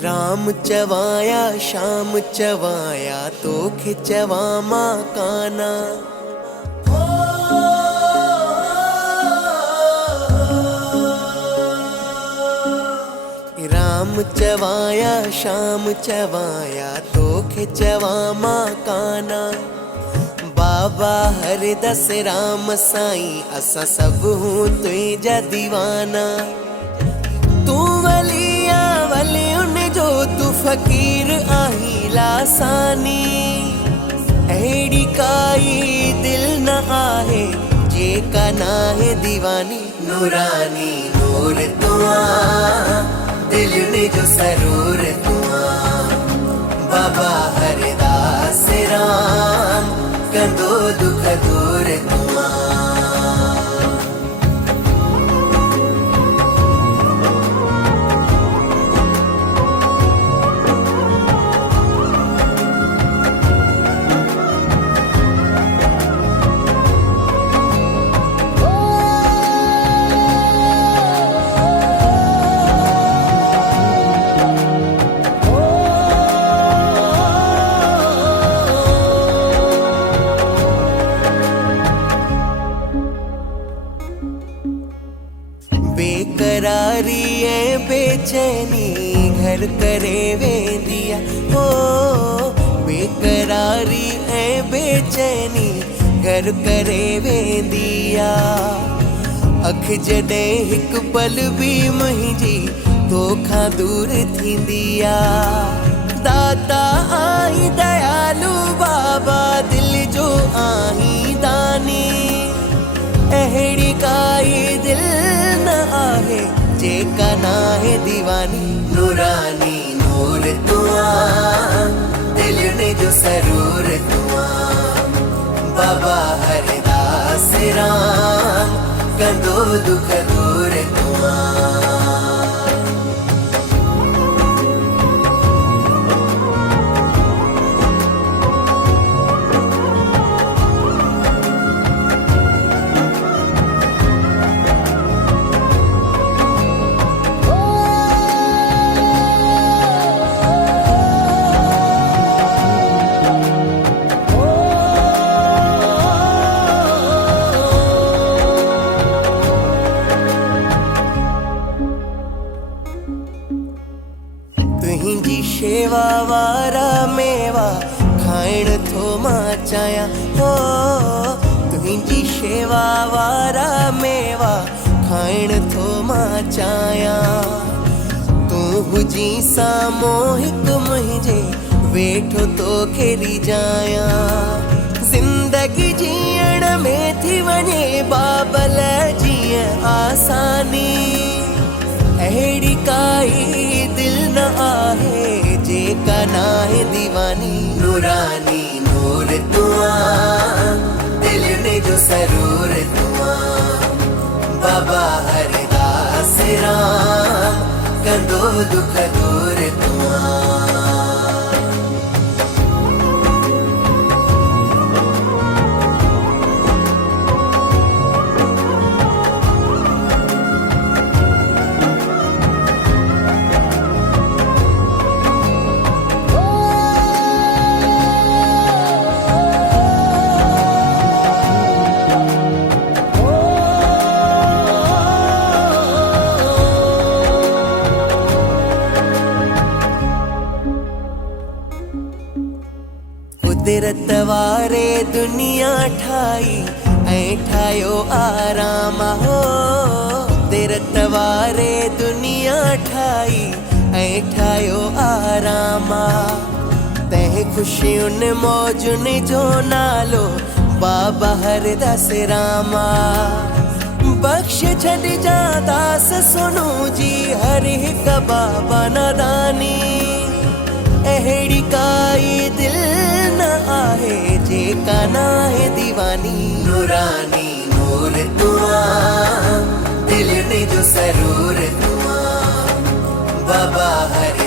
राम चवाया श्याम चवाया तो खिंचवा माँ काना। राम चवाया श्याम चवाया तो खिंचवा माँ काना। बाबा हरदस राम साईं असा सब हूँ तुझा दीवाना। तू वलिया वलियुन जो तू फकीर आही लासानी। अहिड़ी काई दिल न आहे जेका नाहे दीवानी। नूरानी नूर तुआ दिलुन जो सरूर तुआ। बाबा हरदास राम कंदो दुख दूर तुआ। बेकरारी ऐ बेचैनी घर करे वेंदिया। हो बेकरारी ऐ बेचैनी घर करे वेंदिया। अख जॾहिं हिकु पल बि मुंहिंजी तोखां दूर थींदिया। दाता आई दयालु बाबा दिल जो आही दानी। अहिड़ी काई दिल न आहे जेका नाहे दीवानी। नूरानी नूर तुआ दिलुन जो सरूर तुआ। बाबा हरदास राम कंदो दुख दूर तुआ। तुहिंजी शेवा वारा मेवा खाइण थो मां चाहियां। हो तुहिंजी शेवा वारा मेवा खाइण थो मां चाहियां। तू हुजी साम्हूं हिकु मुंहिंजे वेठो तो खेरी जायां। ज़िंदगी जीअण में थी वञे बाबल जीअं आसानी। अहिड़ी काई दिल न आहे जेका नाहे दीवानी। नूरानी नूर तुआ दिलुन जो सरूर तुआ। बाबा हरदास राम कंदो दुख दूर तुआ। कुदरत वारे दुनिया ठाही ऐं ठाहियो आराम। हो कुदरत वारे दुनिया ठाही ऐं ठाहियो आराम। तंहिं ख़ुशियुनि मौजुनि जो नालो बाबा हरदास रामा। बख़्श छॾिजां दास सोनू जी हर हिकु बाबा नादानी। अहिड़ी काई दिल न आहे जेका नाहे दीवानी। नूरानी नूर तुआ दिलुन जो सरूर तुआ। बाबा हर